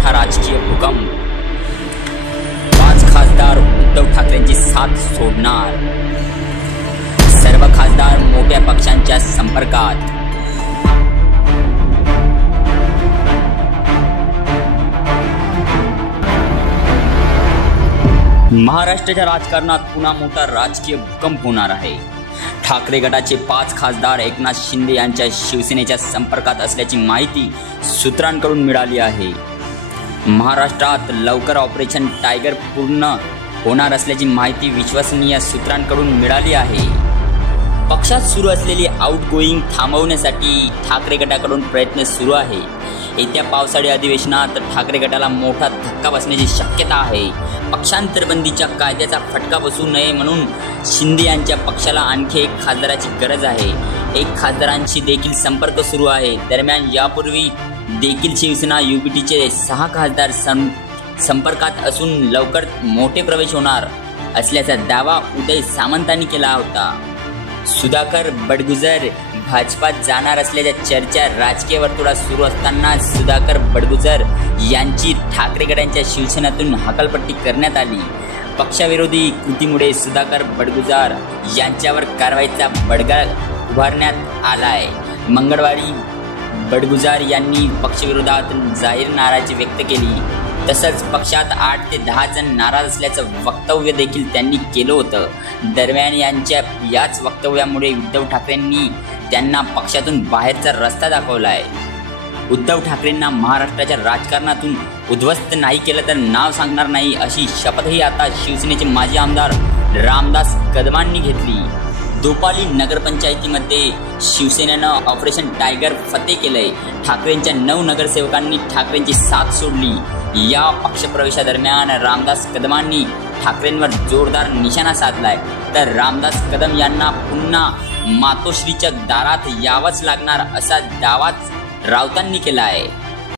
मोठा राजकीय भूकंप। 5 खासदार उद्धव ठाकरेंची साथ सोडणार। सर्व खासदार मोठ्या पक्षांच्या संपर्कात। महाराष्ट्राच्या राजकारणात पुन्हा मोठा राजकीय भूकंप होणार आहे। ठाकरे गटाचे 5 खासदार एकनाथ शिंदे यांच्या शिवसेनेच्या संपर्कात असल्याची माहिती सूत्रांकडून मिळाली आहे। महाराष्ट्रात लवकर ऑपरेशन टायगर पूर्ण होणार असल्याची माहिती विश्वसनीय सूत्रांकडून मिळाली आहे। पक्षात सुरू असलेली आउटगोईंग थांबवण्यासाठी ठाकरे गटाकडून प्रयत्न सुरू आहे। येत्या पावसाळी अधिवेशनात ठाकरे गटाला मोठा धक्का बसण्याची शक्यता आहे। पक्षांतर बंदीच्या कायद्याचा फटका बसू नये म्हणून शिंदे यांच्या पक्षाला आणखी एक खासदाराची गरज आहे। 1 खासदारांशी देखील संपर्क सुरू आहे। दरम्यान यापूर्वी देखील शिवसेना युबीटीचे 6 खासदार संपर्कात असून लवकर मोठे प्रवेश होणार असल्याचा दावा उदय सामंतांनी केला होता। सुधाकर बडगुजर भाजपात जाणार असल्याच्या चर्चा राजकीय वर्तुळात सुरू असताना सुधाकर बडगुजर यांची ठाकरे गटाच्या शिवसेनेतून हकालपट्टी करण्यात आली। पक्षाविरोधी कृतीमुळे सुधाकर बडगुजर यांच्यावर कारवाईचा बडगा उभारण्यात आलाय। मंगळवारी बडगुजर यांनी पक्षविरोधात जाहीर नाराजी व्यक्त केली। तसंच पक्षात 8 ते 10 जण नाराज असल्याचं वक्तव्य देखील त्यांनी केलं होतं। दरम्यान यांच्या याच वक्तव्यामुळे उद्धव ठाकरेंनी त्यांना पक्षातून बाहेरचा रस्ता दाखवला आहे। उद्धव ठाकरेंना महाराष्ट्राच्या राजकारणातून उद्ध्वस्त नाही केलं तर नाव सांगणार नाही अशी शपथही आता शिवसेनेचे माजी आमदार रामदास कदमांनी घेतली। दोपाली नगरपंचायतीमध्ये शिवसेनेनं ऑपरेशन टायगर फते केलंय। ठाकरेंच्या 9 नगरसेवकांनी ठाकरेंची साथ सोडली। या पक्षप्रवेशादरम्यान रामदास कदमांनी ठाकरेंवर जोरदार निशाणा साधलाय, तर रामदास कदम यांना पुन्हा मातोश्रीच्या दारात यावंच लागणार असा दावाच राऊतांनी केला आहे।